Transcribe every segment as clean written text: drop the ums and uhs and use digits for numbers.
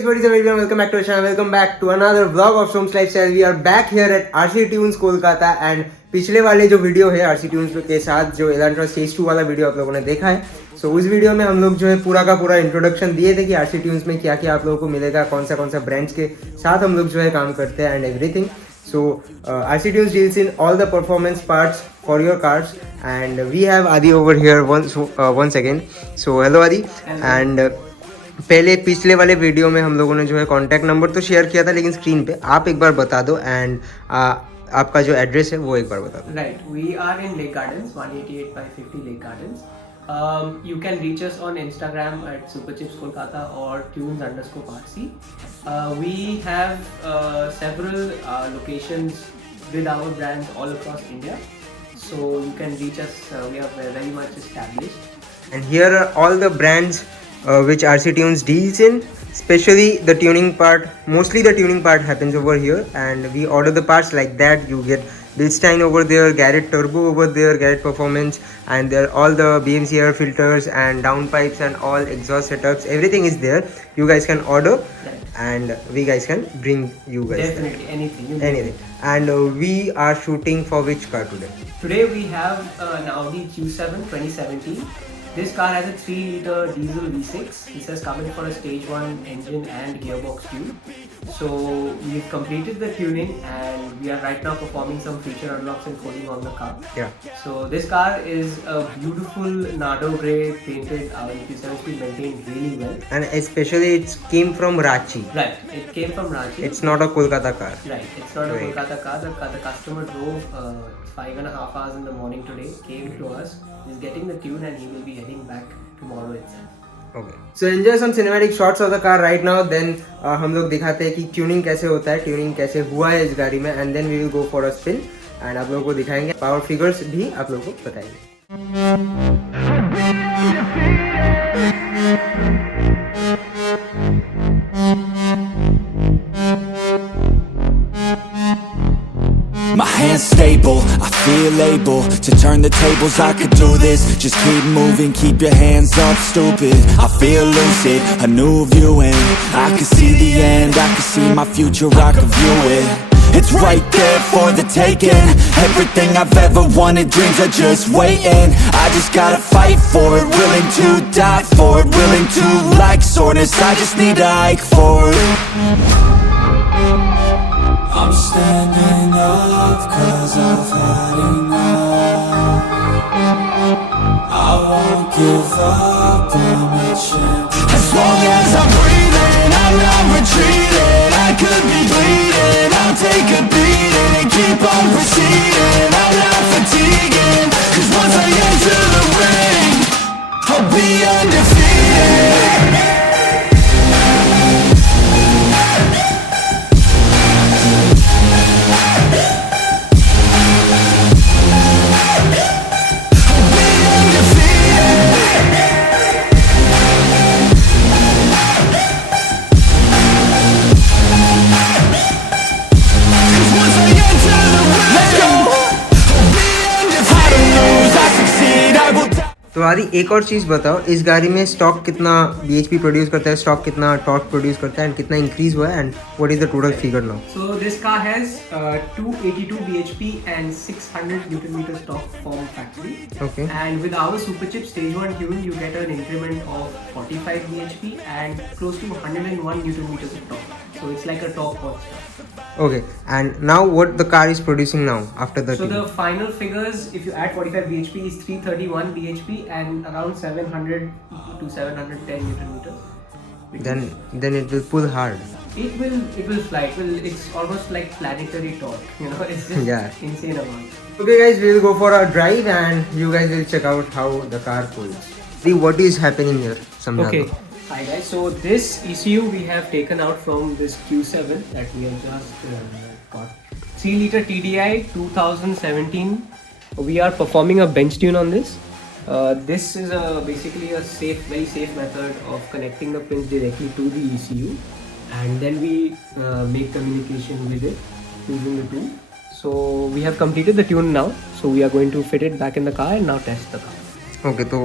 guys, what is up everyone? Welcome back to our channel. Welcome back to another vlog of Soms Lifestyle. We are back here at RC Tunes Kolkata and पिछले वाले जो video है RC Tunes के साथ जो Elantra stage 2 वाला video आप लोगों ने देखा है. सो उस वीडियो में हम लोग जो है पूरा का पूरा इंट्रोडक्शन दिए थे कि RC Tunes में क्या क्या आप लोगों को मिलेगा, कौन सा ब्रांड्स के साथ हम लोग जो है काम करते हैं and everything. So RC Tunes deals in all the performance parts for your cars, and we have Adi over here once again. So hello Adi. Hello. And पहले पिछले वाले वीडियो में हम लोगों ने जो है कांटेक्ट नंबर तो शेयर किया था, लेकिन स्क्रीन पे आप एक बार बता दो एंड आपका जो एड्रेस है वो एक बार बता दो. Right, we are in Lake Gardens 188 by 50 Lake Gardens. You can reach us on Instagram at Superchips Kolkata or tunes_RC. We have several locations with our brands all across India, so you can reach us. We are very much established. And here are all the brands which RC Tunes deals in, especially the tuning part. Mostly the tuning part happens over here, and we order the parts like that. You get Bilstein over there, Garrett Turbo over there, Garrett Performance, and there are all the BMC air filters and downpipes and all exhaust setups. Everything is there. You guys can order, and we guys can bring you guys definitely there. anything. And we are shooting for which car today? Today we have an Audi Q7 2017. This car has a 3-liter diesel V6. This has come in for a stage 1 engine and gearbox tune. So we've completed the tuning and we are right now performing some feature unlocks and coding on the car. Yeah. So this car is a beautiful Nardo grey painted Audi Q7. It's been maintained really well. And especially it came from Ranchi. Right, it came from Ranchi. It's not a Kolkata car. Right, it's not a Kolkata car. The customer drove 5.5 hours in the morning today, came to us, is getting the tune, and he will be heading back tomorrow itself. Okay. So enjoy some cinematic shots of the car right now. Then हम लोग दिखाते हैं कि tuning कैसे होता है, tuning कैसे हुआ है इस गाड़ी में, and then we will go for a spin and आप लोगों को दिखाएंगे, पावर फिगर्स भी आप लोगों को बताएंगे. My hands stable, I feel able to turn the tables, I could do this. Just keep moving, keep your hands up, stupid. I feel lucid, a new view, and I can see the end, I can see my future, I can view it. It's right there for the taking. Everything I've ever wanted, dreams are just waiting. I just gotta fight for it, willing to die for it, willing to like soreness, I just need a hike for it. I'm standing up 'cause I've had enough. I won't give up, I'm a champion. As long as I'm breathing, I'm not retreating. I could be bleeding, I'll take a beating and keep on proceeding. I'm not fatiguing, 'cause once I enter the ring, I'll be undefeated. तो आदि एक और चीज़ बताओ, इस गाड़ी में stock कितना bhp produce करता है, स्टॉक कितना टॉर्क प्रोड्यूस करता है एंड कितना इंक्रीज हुआ है, and what is the total figure now? So this car has 282 bhp and 600 Newton meters torque from factory. Okay. And with our Superchip stage 1 tune, you get an increment of 45 bhp and close to 101 Newton meters of torque. So it's like a torque monster. Okay, and now what the car is producing now after the So tune? the final figures, if you add 45 bhp, is 331 bhp and around 700 to 710 Newton meters. Then it will pull hard. It will fly. It's almost like planetary torque. You know, it's just insane amount. Okay guys, we will go for a drive and you guys will check out how the car pulls. See what is happening here. Okay. Hi guys. So this ECU we have taken out from this Q7 that we have just got. 3-liter TDI 2017. We are performing a bench tune on this. This is basically a very safe method of connecting the pins directly to the ECU, and then we make communication with it using the tune. So we have completed the tune now. So we are going to fit it back in the car and now test the car. Okay तो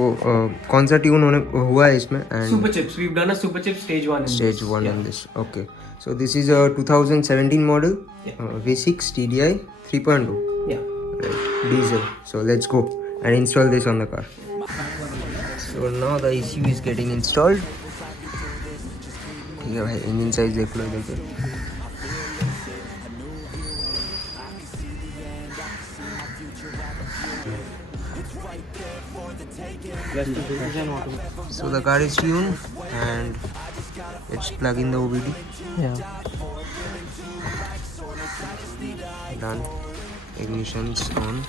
कौन सा tune होने हुआ है इसमें and Super chips. We've done a super chip stage 1 in stage this. 1 Yeah. on this. Okay, so this is a 2017 model, Yeah. V6 TDI 3.2, Yeah. right, diesel. So let's go and install this on the car. So now the ECU is getting installed. ठीक है भाई, engine size देख लो इधर पे. So the car is tuned and let's plug in the OBD. Yeah. Done. Ignition's on.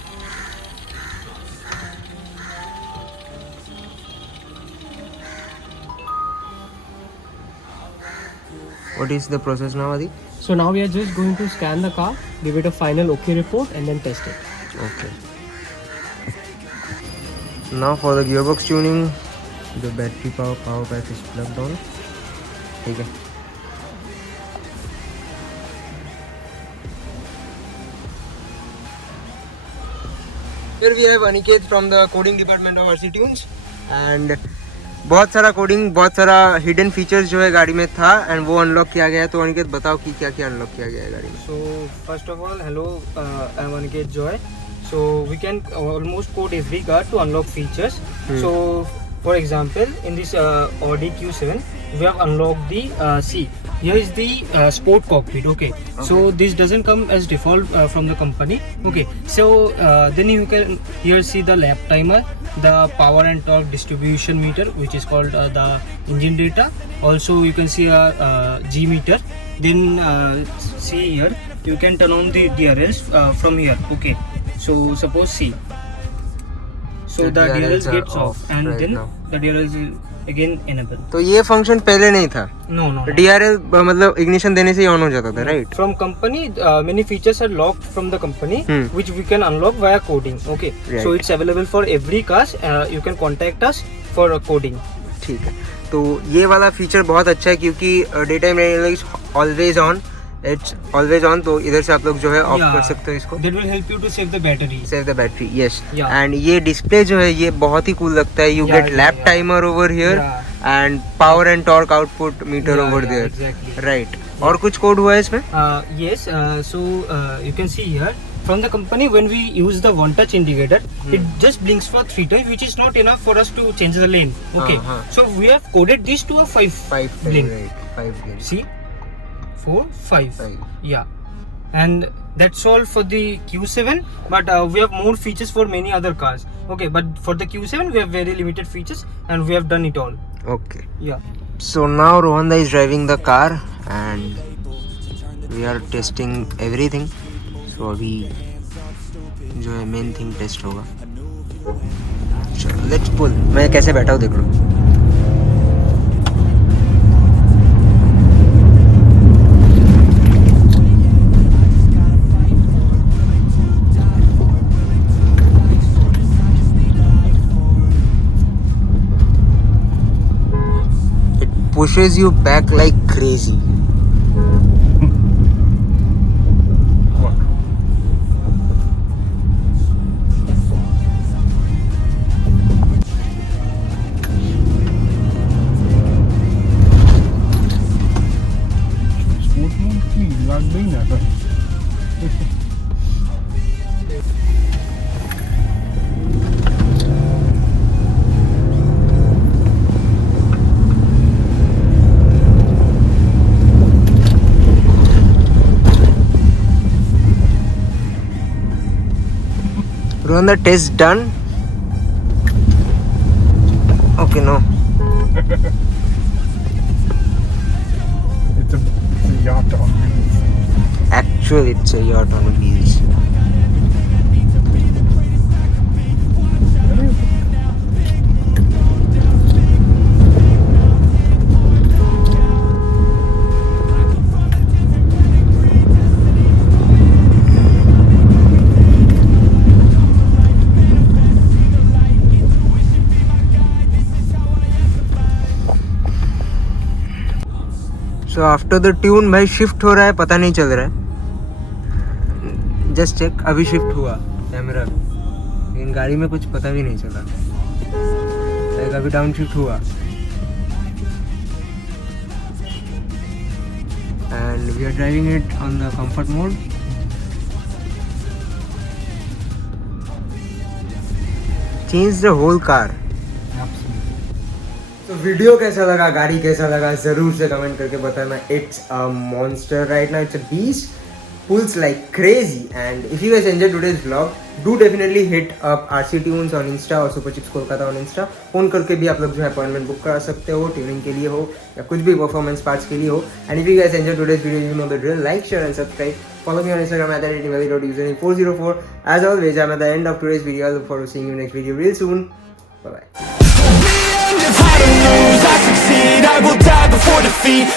What is the process now, Adi? So now we are just going to scan the car, give it a final OK report, and then test it. Okay. Now for the gearbox tuning, the battery power pack is plugged on. ठीक है. Here we have Aniket from the coding department of RC Tunes and बहुत सारा coding, बहुत सारा hidden features जो है गाड़ी में था एंड वो अनलॉक किया गया है. तो अनिकेत बताओ कि क्या क्या अनलॉक किया गया है गाड़ी में. So first of all, hello, I'm Aniket Joy. So we can almost code every car to unlock features. So for example, in this Audi Q7, we have unlocked the C. Here is the sport cockpit. Okay. So this doesn't come as default from the company. Okay. So then you can here see the lap timer, the power and torque distribution meter, which is called the engine data. Also you can see a G meter. Then see here you can turn on the DRLs from here. Okay. So suppose see. So the DRLs gets off and right then now. the DRLs will again enable. तो ये function पहले नहीं था. No, no. DRL मतलब ignition देने से ही on हो जाता था, right? From company, many features are locked from the company, which we can unlock via coding. Okay. Right. So it's available for every cars. You can contact us for coding. ठीक है. तो ये वाला feature बहुत अच्छा है क्योंकि day time is always on. It's always on. तो इधर से आप लोग जो है ऑफ कर सकते हो इसको. That will help you to save the battery. Save the battery. Yes. Yeah. एंड ये डिस्प्ले जो है ये बहुत ही कूल लगता है. You get lap timer over here and power and torque output meter over there. Exactly. Right. और कुछ कोड हुआ है इसमें? Yes. So you can see here. From the company, when we use the one touch indicator, it just blinks for 3 times, which is not enough for us to change the lane. Okay. So we have coded this to a 5 blink. Right. 5 blink. See, 4, 5. 5. Yeah, and that's all for the Q7. But we have more features for many other cars. Okay, but for the Q7 we have very limited features, and we have done it all. Okay. Yeah. So now Rohanda is driving the car and we are testing everything. So अभी जो है main thing test होगा. चलो let's पुल. मैं कैसे बैठा हूँ देख लो. It pushes you back like crazy. Rohan, the test done? Okay, no. It's a yacht on wheels. Actually, it's a yacht on wheels. So after the tune भाई shift हो रहा है, पता नहीं चल रहा है. Just check. अभी शिफ्ट हुआ कैमरा, लेकिन गाड़ी में कुछ पता भी नहीं चला. अभी डाउन शिफ्ट हुआ and we are driving it on the comfort mode. Change the whole car. तो वीडियो कैसा लगा, गाड़ी कैसा लगा, जरूर से कमेंट करके बताना. It's a monster right now. It's a beast. Pulls like crazy. And if you guys enjoyed today's vlog, do definitely hit up RC Tunes on Insta और Super Chips Kolkata on Insta. Phone करके भी आप लोग जो है appointment book करा सकते हो, ट्यूनिंग के लिए हो या कुछ भी परफॉर्मेंस पार्ट्स के लिए हो. And if you guys enjoyed today's video, you know the drill. Like, share and subscribe. Follow me on Instagram at @username404. As always, I'm at the end of today's video. I look forward to seeing you next video real soon. Bye bye. I succeed, I will die before defeat.